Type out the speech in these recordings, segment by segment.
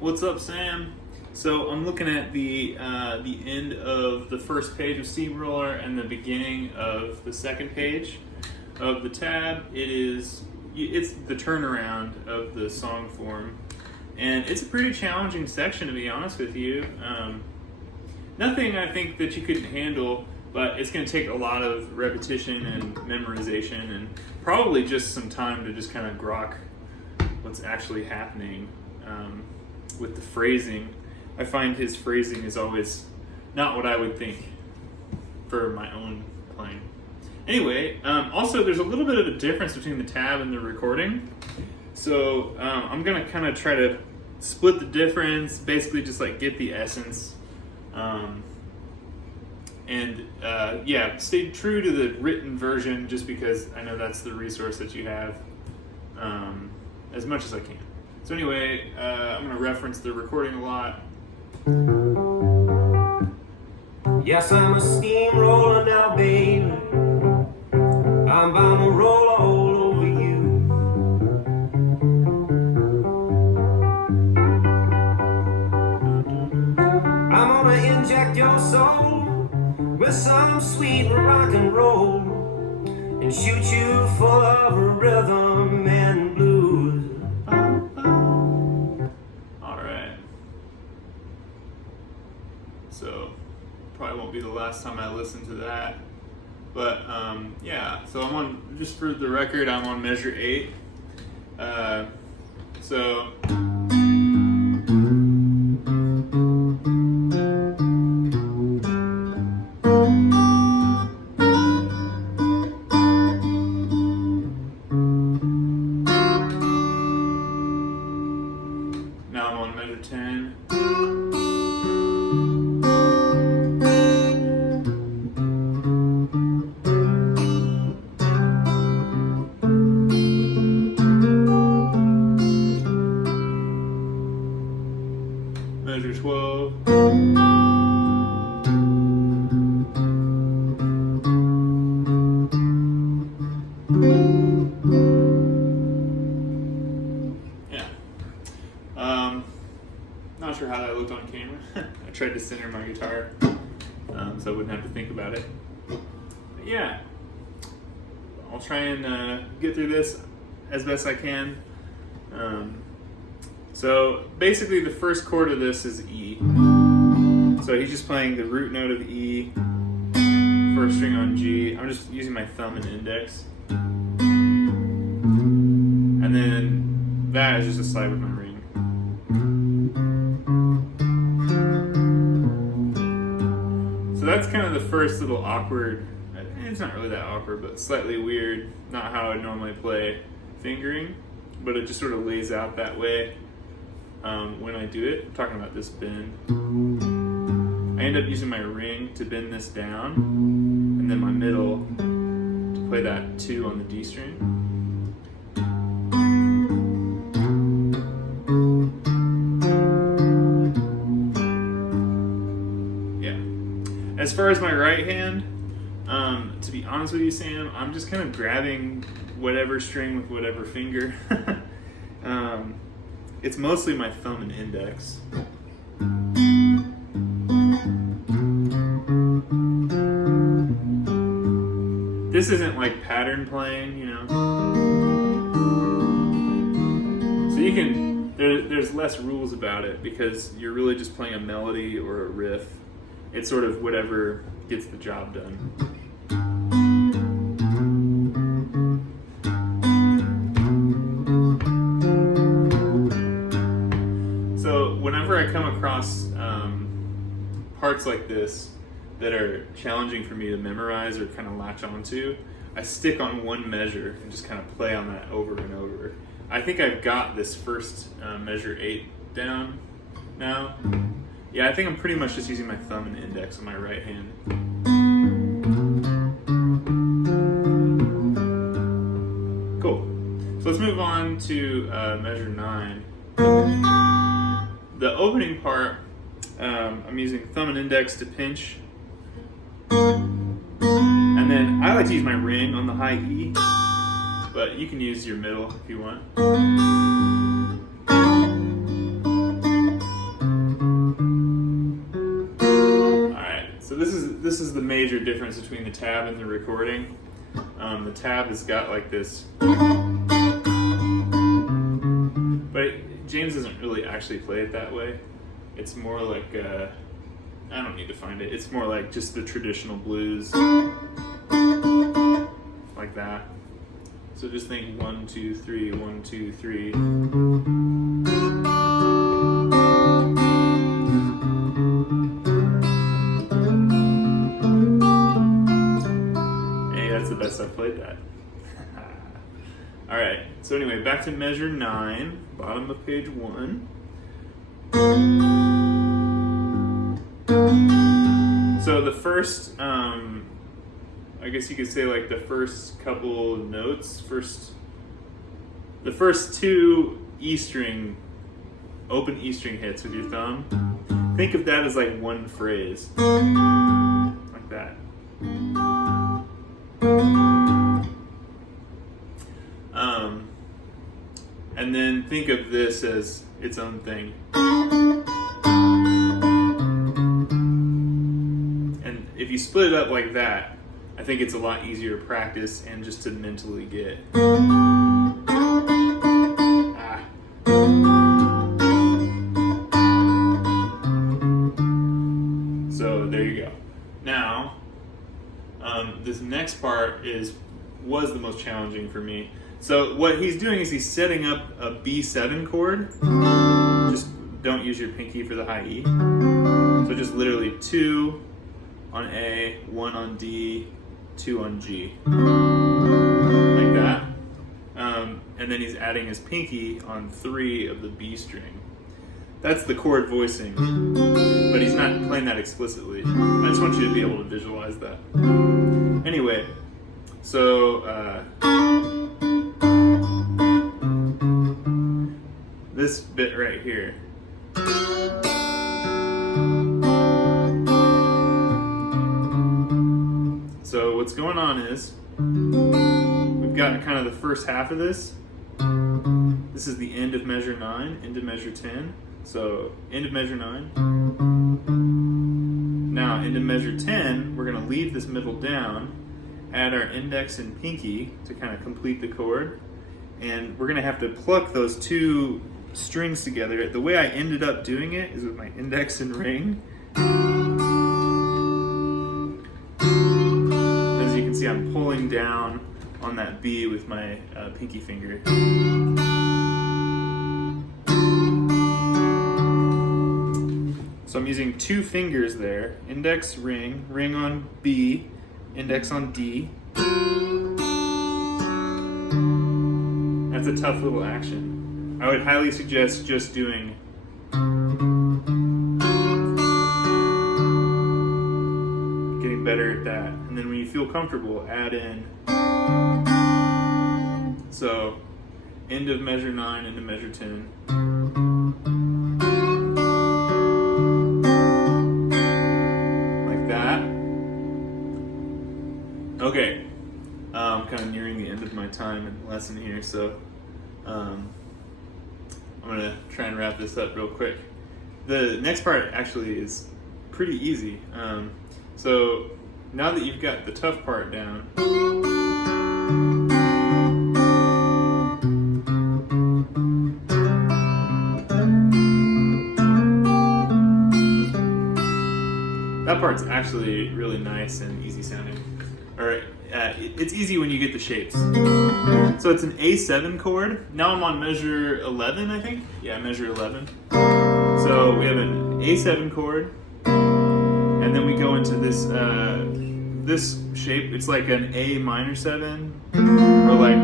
What's up, Sam? So I'm looking at the end of the first page of Steamroller and the beginning of the second page of the tab. It's the turnaround of the song form, and it's a pretty challenging section, to be honest with you. Nothing I think that you couldn't handle, but it's going to take a lot of repetition and memorization, and probably just some time to just kind of grok what's actually happening with the phrasing. I find his phrasing is always not what I would think for my own playing. Anyway, also there's a little bit of a difference between the tab and the recording. So I'm gonna kind of try to split the difference, basically just like get the essence. Stay true to the written version just because I know that's the resource that you have as much as I can. So anyway, I'm gonna reference the recording a lot. Yes, I'm a steamroller now, baby. I'm bound to roll all over you. I'm gonna inject your soul with some sweet rock and roll and shoot you full of rhythm and blues. So probably won't be the last time I listen to that. But so I'm on, just for the record, I'm on measure 8. So now I'm on measure 10. Measure 12. Yeah. Not sure how that looked on camera. I tried to center my guitar so I wouldn't have to think about it. But yeah, I'll try and get through this as best I can. So basically the first chord of this is E. So he's just playing the root note of E, first string on G. I'm just using my thumb and index. And then that is just a slide with my ring. So that's kind of the first little awkward, it's not really that awkward, but slightly weird, not how I normally play fingering, but it just sort of lays out that way. When I do it, I'm talking about this bend. I end up using my ring to bend this down, and then my middle to play that 2 on the D string. Yeah. As far as my right hand, to be honest with you, Sam, I'm just kind of grabbing whatever string with whatever finger. It's mostly my thumb and index. This isn't like pattern playing, you know. So you can, there's less rules about it because you're really just playing a melody or a riff. It's sort of whatever gets the job done. Whenever I come across parts like this that are challenging for me to memorize or kind of latch onto, I stick on one measure and just kind of play on that over and over. I think I've got this first measure 8 down now. Yeah, I think I'm pretty much just using my thumb and index on my right hand. Cool. So let's move on to measure 9. The opening part, I'm using thumb and index to pinch. And then I like to use my ring on the high E, but you can use your middle if you want. this is the major difference between the tab and the recording. The tab has got like this, but James doesn't really actually play it that way. It's more like I don't need to find it. It's more like just the traditional blues, like that. So just think 1, 2, 3, 1, 2, 3. Hey, that's the best I've played that. All right. So anyway, back to measure 9, bottom of page 1. So the first, I guess you could say like the first couple notes, the first 2 E string, open E string hits with your thumb. Think of that as like one phrase, like that. And then think of this as its own thing. And if you split it up like that, I think it's a lot easier to practice and just to mentally get. So there you go. Now, this next part was the most challenging for me. So what he's doing is he's setting up a B7 chord. Just don't use your pinky for the high E. So just literally 2 on A, 1 on D, 2 on G. Like that. And then he's adding his pinky on 3 of the B string. That's the chord voicing, but he's not playing that explicitly. I just want you to be able to visualize that. Anyway, so this bit right here. So what's going on is we've got kind of the first half of this. This is the end of measure 9 into measure 10. So end of measure 9. Now into measure 10, we're going to leave this middle down, add our index and pinky to kind of complete the chord, and we're going to have to pluck those 2 strings together. The way I ended up doing it is with my index and ring. As you can see, I'm pulling down on that B with my pinky finger. So I'm using 2 fingers there, index, ring on B, index on D. That's a tough little action. I would highly suggest just doing getting better at that. And then when you feel comfortable, add in. So end of measure 9 into measure 10. Like that. Okay. I'm kind of nearing the end of my time in the lesson here, so I'm going to try and wrap this up real quick. The next part actually is pretty easy. So now that you've got the tough part down, that part's actually really nice and easy sounding. Or it's easy when you get the shapes. So it's an A7 chord. Now I'm on measure 11, I think. Yeah, measure 11. So we have an A7 chord, and then we go into this this shape. It's like an A minor 7, or like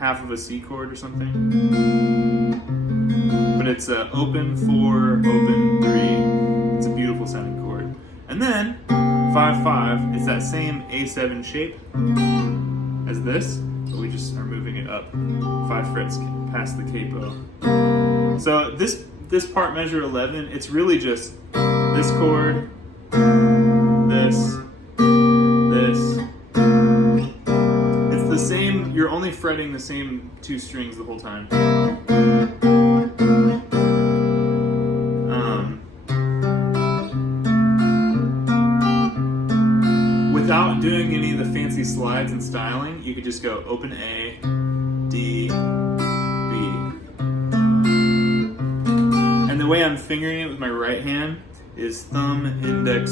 half of a C chord or something. But it's open 4, open 3. It's a beautiful sounding chord. And then 5/5 is that same A7 shape as this, but we just are moving it up 5 frets past the capo. So this part, measure 11, it's really just this chord, this. It's the same. You're only fretting the same 2 strings the whole time. fancy slides and styling, you could just go open A, D, B. And the way I'm fingering it with my right hand is thumb, index,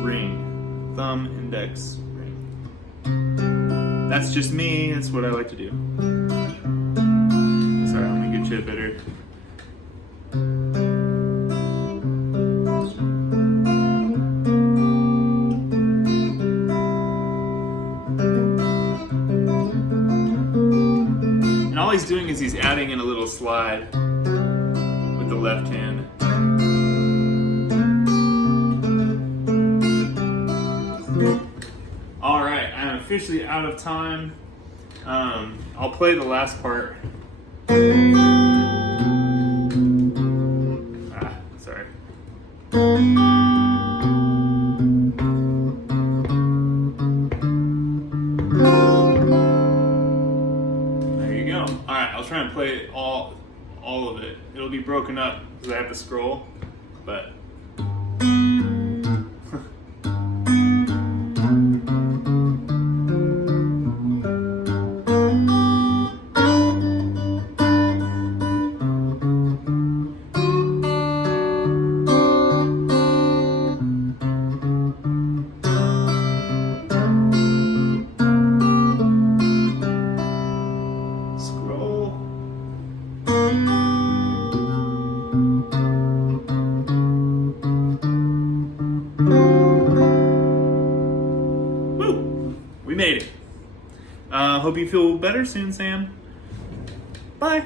ring. Thumb, index, ring. That's just me, that's what I like to do. Sorry, let me get you a better. And all he's doing is he's adding in a little slide with the left hand. All right, I'm officially out of time. I'll play the last part. Sorry. There you go. All right, I'll try and play all of it. It'll be broken up because I have to scroll, but. We made it. Hope you feel better soon, Sam. Bye.